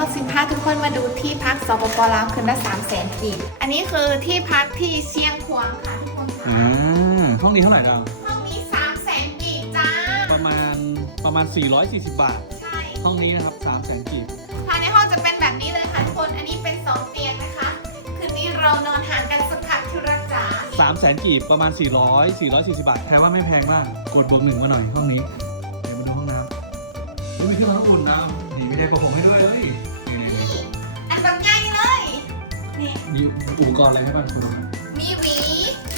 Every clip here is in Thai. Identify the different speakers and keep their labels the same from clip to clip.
Speaker 1: เขาสิพาทุกคนมาดูที่พักสปปลาวคืนละสามแสนกีบอันนี้คือที่พักที่เชียงควางค่ะทุกคน
Speaker 2: อ่า
Speaker 1: ค่ะ
Speaker 2: ห้องนี้เท่าไหร่ดาว
Speaker 1: ห้องนี้สามแสนกีบจ้า
Speaker 2: ประมาณประมาณ 440 บาท
Speaker 1: ใช่
Speaker 2: ห้องนี้นะครับ3 0 0 0 0 0กีบ
Speaker 1: ภายในห้องจะเป็นแบบนี้เลยค่ะทุกคน อันนี้เป็นสองเตียงนะคะ คืนนี้เรานอนห่างกันสักพักที่รักจ๋า
Speaker 2: 3 0 0 0 0กีบประมาณ 400 440 บาทแปลว่าไม่แพงมาก กดบวกหนึ่งมาหน่อยห้องนี้ เดี๋ยวมาดูห้องน้ำอุ๊ยมีเครื่องน้ำอุ่นนะนี่ มีไดร์ประผมให้ด้วยเฮ้ยนี่นี่นี่
Speaker 1: อันแบบง่ายเลย นี่
Speaker 2: มีอุปกรณ์อะไรให้บ้างคุณผู้ชม
Speaker 1: มีหวี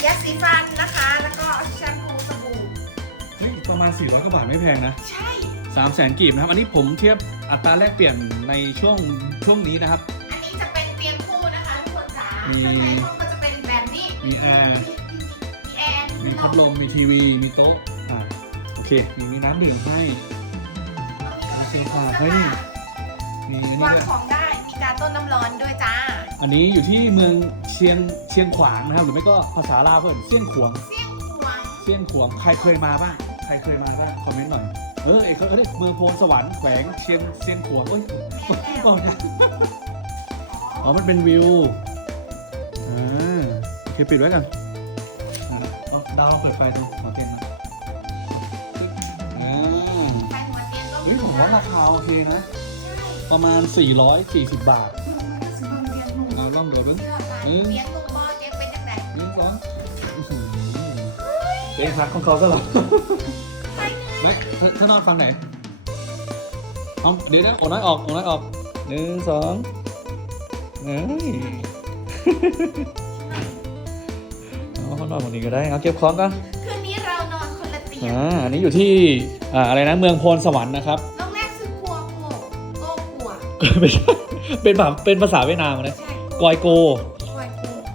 Speaker 1: ยาสีฟันนะคะ แล้วก็แชมพูสบู่
Speaker 2: เฮ้ยประมาณ 400กว่าบาทไม่แพงนะ
Speaker 1: ใช่
Speaker 2: 3 0 0 0 0 0กีบนะครับ อันนี้ผมเทียบอัตราแลกเปลี่ยนในช่วงช่วงนี้นะครับ
Speaker 1: อันนี้จะเป็นเตียงคู่นะคะทุกคนจ๋า
Speaker 2: มี
Speaker 1: ข้างในห้องก็จะเป็นแบบนี้
Speaker 2: มีแอร์
Speaker 1: มีแอร์
Speaker 2: มีพัดลม มีทีวี มีโต๊ะ อ่า โอเค มีน้ำดื่มให้ เซียนพาเฮ้ยมีอันนี้
Speaker 1: วาง
Speaker 2: ด้วย
Speaker 1: ของได้มีการต้นน้ำร้อนด้วยจ้า
Speaker 2: อันนี้อยู่ที่เมืองเชียงเชียงขวางนะครับหรือไม่ก็ภาษาลาวเพิ่นเชียงขวาง
Speaker 1: เสี่ยงหวง
Speaker 2: เชียงขวางใครเคยมาบ้าง ใครเคยมาบ้าง คอมเมนต์หน่อย เออ เอกเขาเรียกเมืองโพนสวรรค์แขวงเชียงเชียงขวางเอ้ยบอกนะอ๋อ มันเป็นวิว อ่าโอเคปิดไว้กันอ่าเอาดาวเปิดไฟดูหมอเกนนะ ผมว่าราคาโอเคนะ ประมาณ 440 บาทเราลองดูดู
Speaker 1: เตียงลูกบอเตียงเป็นจังไง
Speaker 2: นี่ก่อนอื้อหือเตียงพักของเขาก็หรอ
Speaker 1: ไปเลย
Speaker 2: แม็กเธอเธอนอนฟังไหนเอาเดี๋ยวนะโอ้น้อยออกโอ้น้อยออกหนึ่งสองเอ้ยเอาเขานอนบนนี้ก็ได้ เอาเก็บของกัน
Speaker 1: คืนนี้เรานอนคนละเตียง
Speaker 2: อ่าอันนี้อยู่ที่อ่าอะไรนะเมืองโพนสวรรค์นะครับ ไม่ใช่เป็นแบบเป็นภาษาเวียดนามนะ
Speaker 1: ใช่
Speaker 2: กอยโก
Speaker 1: ครัว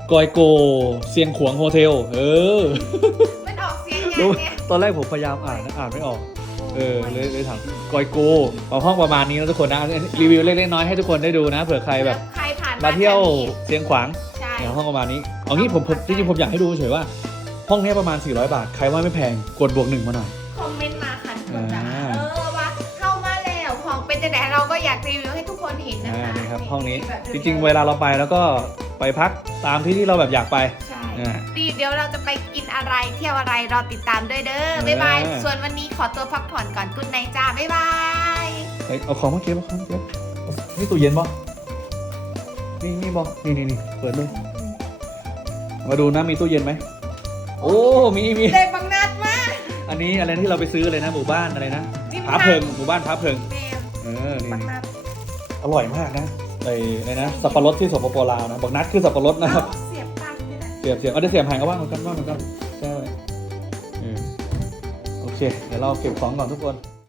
Speaker 1: โก
Speaker 2: กอยโก เซียงขวงโฮเทล เออ
Speaker 1: มันออกเสียงยั
Speaker 2: รู้
Speaker 1: งไง
Speaker 2: ตอนแรกผมพยายามอ่านนะอ่านไม่ออก เออเลยเลยถามกอยโกเอาห้องประมาณนี้นะทุกคนนะรีวิวเล็กๆน้อยๆให้ทุกคนได้ดูนะเผื่อใครแบบ
Speaker 1: ใครผ่าน
Speaker 2: มาเที่ยวเสียงขวาง
Speaker 1: ใช่
Speaker 2: เนี่ยห้องประมาณนี้ เอางี้ผมผมจริงๆผมอยากให้ดูเฉยๆว่า ห้องเนี้ยประมาณ 400 บาท ใครว่าไม่แพงกดบวกหนึ่งมาหน่อย
Speaker 1: คอมเมนต์มาค่ะทุกคนจ้า
Speaker 2: อ่า
Speaker 1: เออว่าเข้ามาแล้วของเป็นจังไงเราก็อยากรีวิวให้ทุก คนเห็นนะ
Speaker 2: อ่า
Speaker 1: คะ
Speaker 2: นี่ครับห้องนี้
Speaker 1: แบบ
Speaker 2: จริง ๆ เวลาเราไปแล้วก็ไปพักตามที่ที่เราแบบอยากไป
Speaker 1: ใช่
Speaker 2: อ่า
Speaker 1: ดีเดี๋ยวเราจะไปกินอะไรเที่ยวอะไรรอติดตามด้วยเด้อ
Speaker 2: เออ
Speaker 1: บ๊ายบายส่วนวันนี้ขอตัวพักผ่อนก่อนกุนไนจ้าบ๊ายบาย
Speaker 2: เฮ้ยเอาของมาเก็บเอาของมาเก็บนี่ตู้เย็นบ่นี่นี่บ่นี่นี่นี่เปิดดูมาดูนะมีตู้เย็นไหมโอ้มีมี
Speaker 1: เด็กบังนัดมาก
Speaker 2: อันนี้อะไรที่เราไปซื้อเลยนะหมู่บ้านอะไรนะ
Speaker 1: จิ้ม
Speaker 2: พาเพิงหมู่บ้านพาเพิง
Speaker 1: แมว
Speaker 2: เออนี่
Speaker 1: บัง
Speaker 2: นี่
Speaker 1: นัด
Speaker 2: อร่อยมากนะไอ้อะไรนะสับปะรดที่สปปลาวนะบอกนัดคือสับปะรดนะครับ
Speaker 1: เอาเสียบปากเลยนะ
Speaker 2: เสียบเสียบเอาได้เสียบหางก็ว่างเหมือนกันว่างเหมือนกันใช่เออโอเค เดี๋ยวเราเก็บของก่อนทุกคน